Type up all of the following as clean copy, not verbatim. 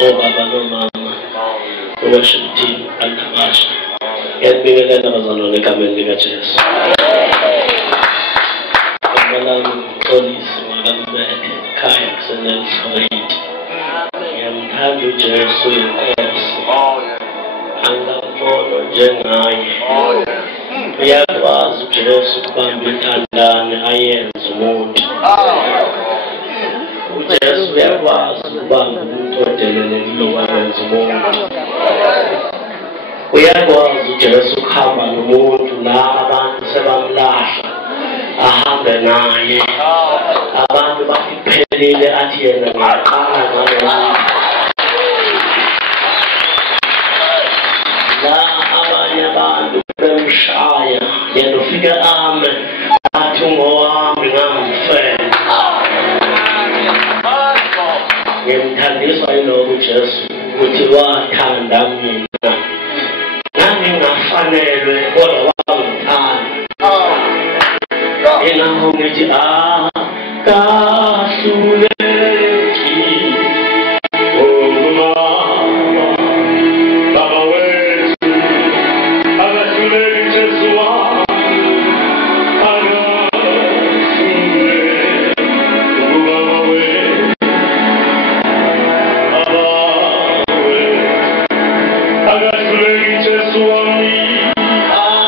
obaba nomama, worship team antabasha. Ngiyabingelela abazalwane egameni likaJesu. Ngibonga Xolisi makambethe ekhaya kusenelisoyithi. Ngiyamthanda uJesu inkosi. Angambona njengaye. Uyakwazi uJesu ukubamba intandane ayenze umuntu. uJesu uyakwazi ukubamba umuntu odelelekile ayenze umuntu. Uyakwazi uJesu ukuhamba nomuntu la abantu sebamlahla ahambe naye. Abantu baphelile athi yena ngiyaqala ngalo la abanye abantu bemshaya yena ufike ame athi ungowami ngamfela. Ngimthandiswa yilokhu uJesu ukuthi wathanda mina ngangingafanelwe kodwa wangithanda. Ingakho ngithi akahluleki Baba wethu akahluleki Jesu wami akahluleki Baba wethu akahluleki Jesu wami akahluleki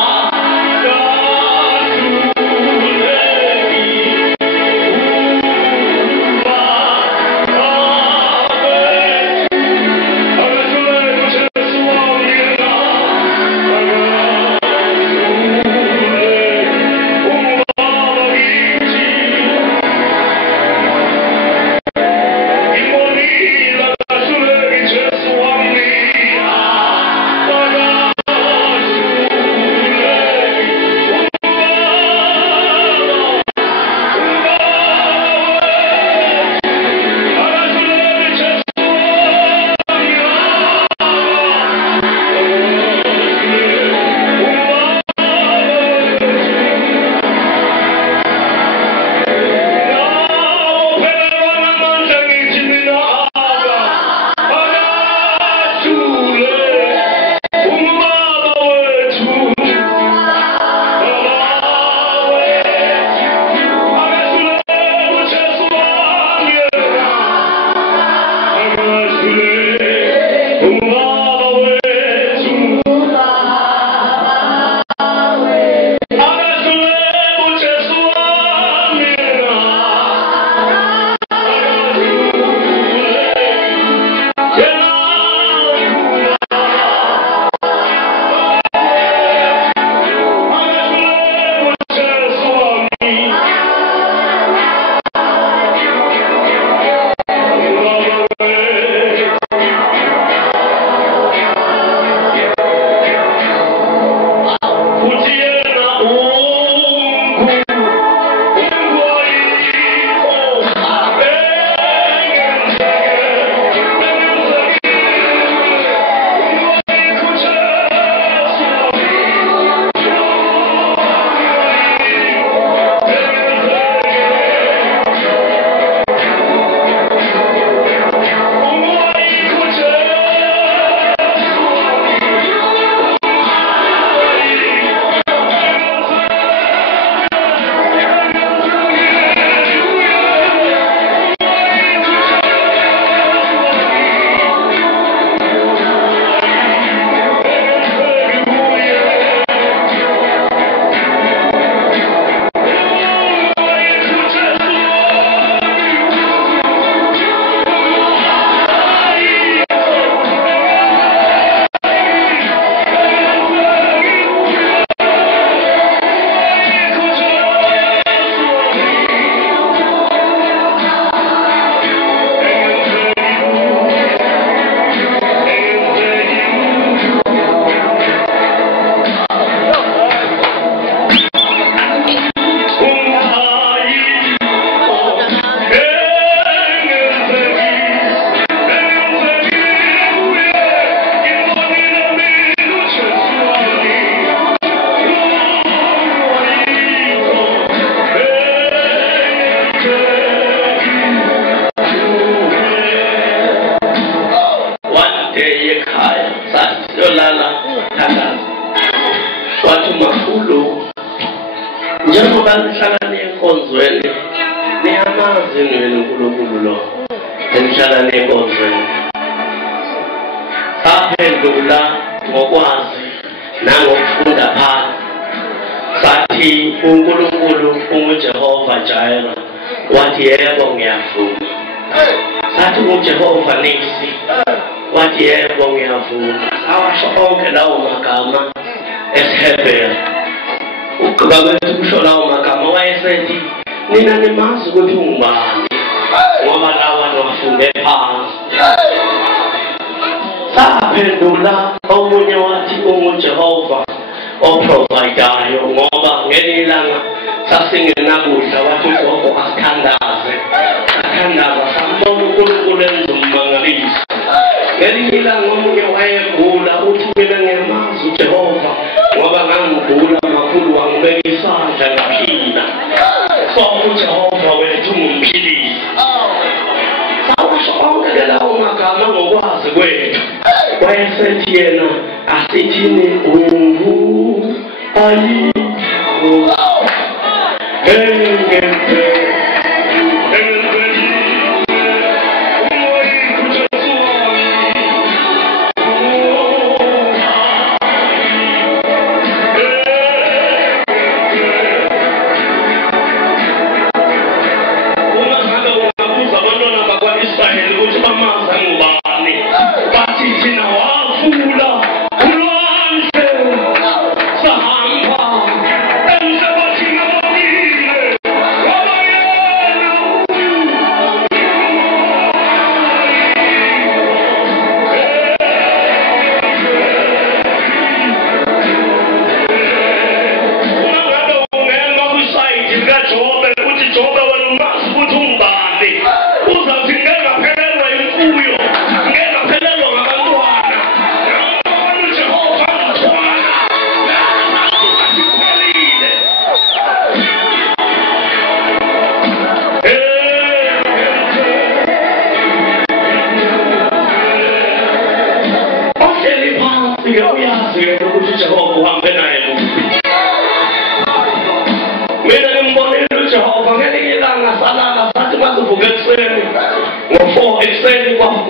njengoba nihlala nenkonzweni niyamazi uNkulunkulu lo enihlala nenkonzweni saphendula ngokwazi nangokufunda phansi sathi uNkulunkulu unguJehova Jireh wathi yebo ngiyavuma sathi uJehova Nisi wathi yebo ngiyavuma awasho onke lawo magama esiHebheru ugqiba kwethu kusho lawo magama wayesethi nina nimazi ukuthi ungubani ngoba lawa niwafunde phansi saphendula omunye wathi unguJehova oprovidayo ngoba ngelinye ilanga sasingenakudla wathi ugogo asithandaze athandaza sambona uNkulunkulu enza umangaliso ngelinye ilanga omunye wayegula uthi mina ngiyamazi uJehova ngoba ngangigula makhulu wangibeka isandla ngaphila so uJehova wethu ungumphilisi sawasho onke lawo magama ngokwazi kwethu wayesethi yena asithini ungu ayi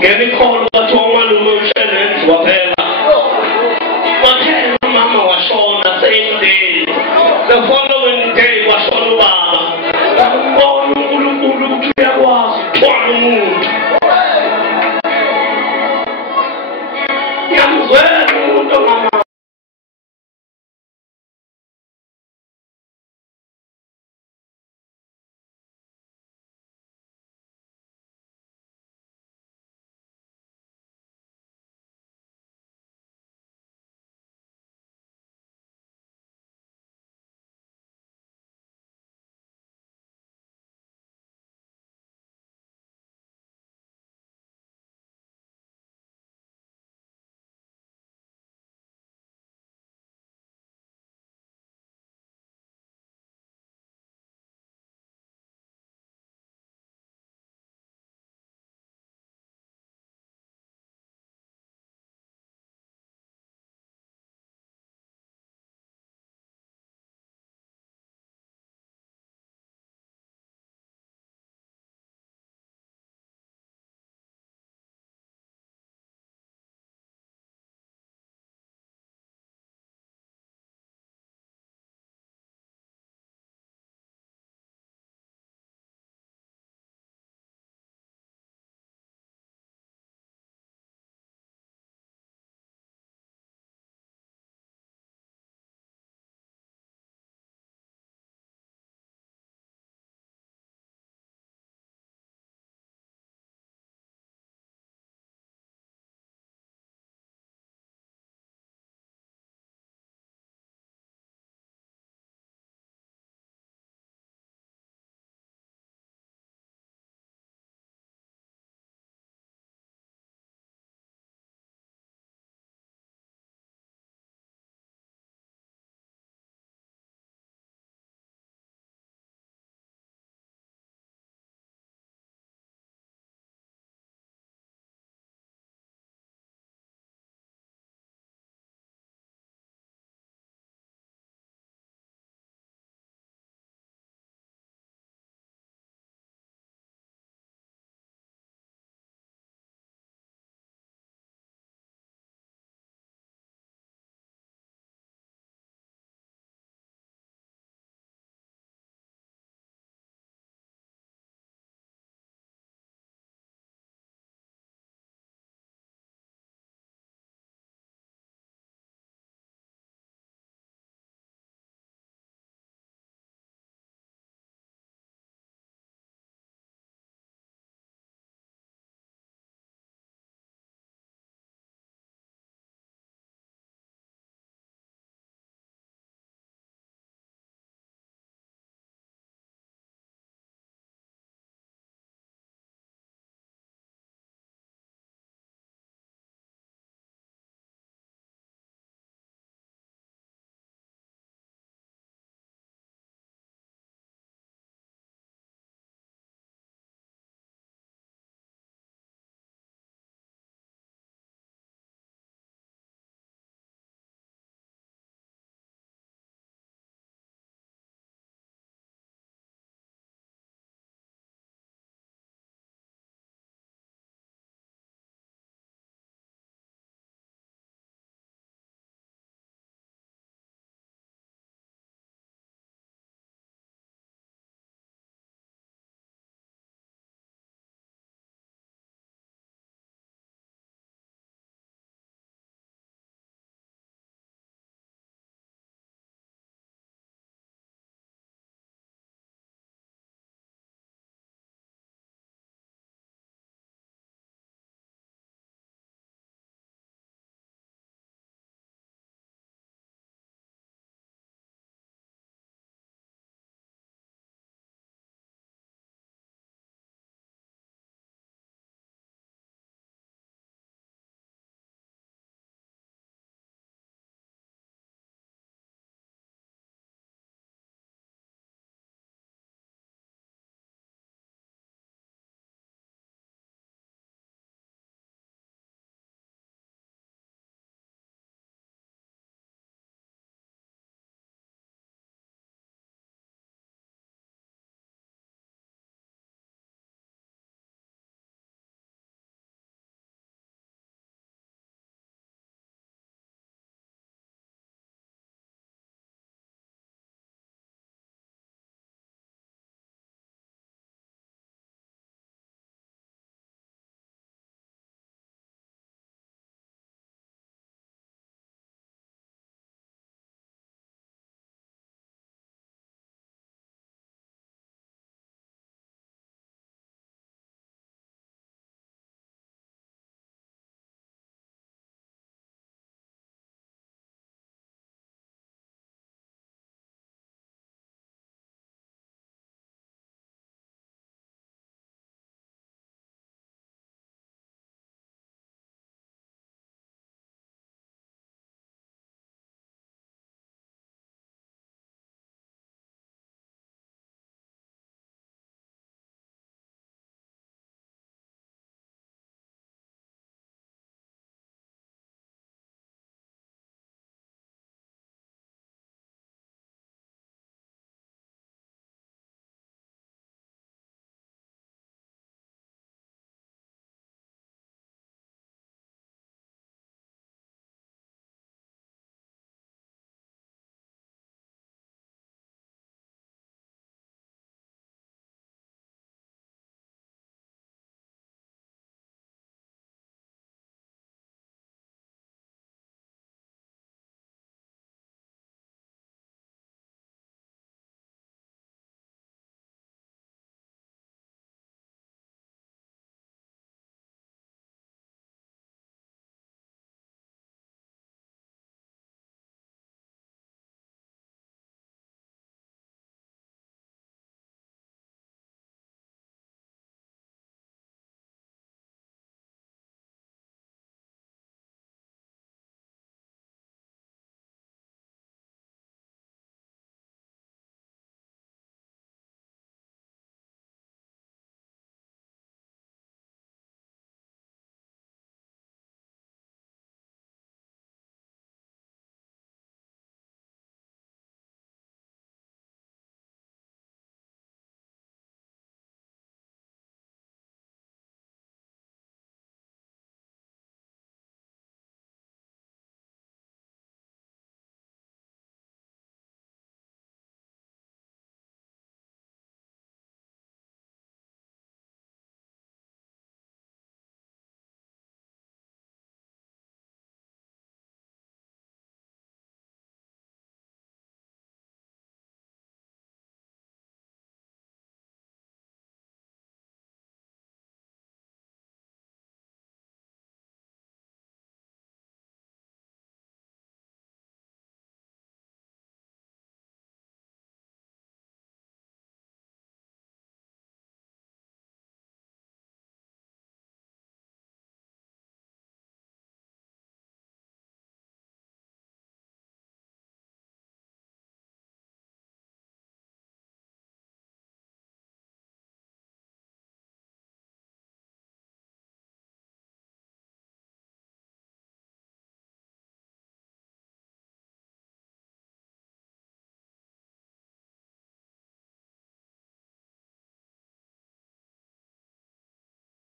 Get me called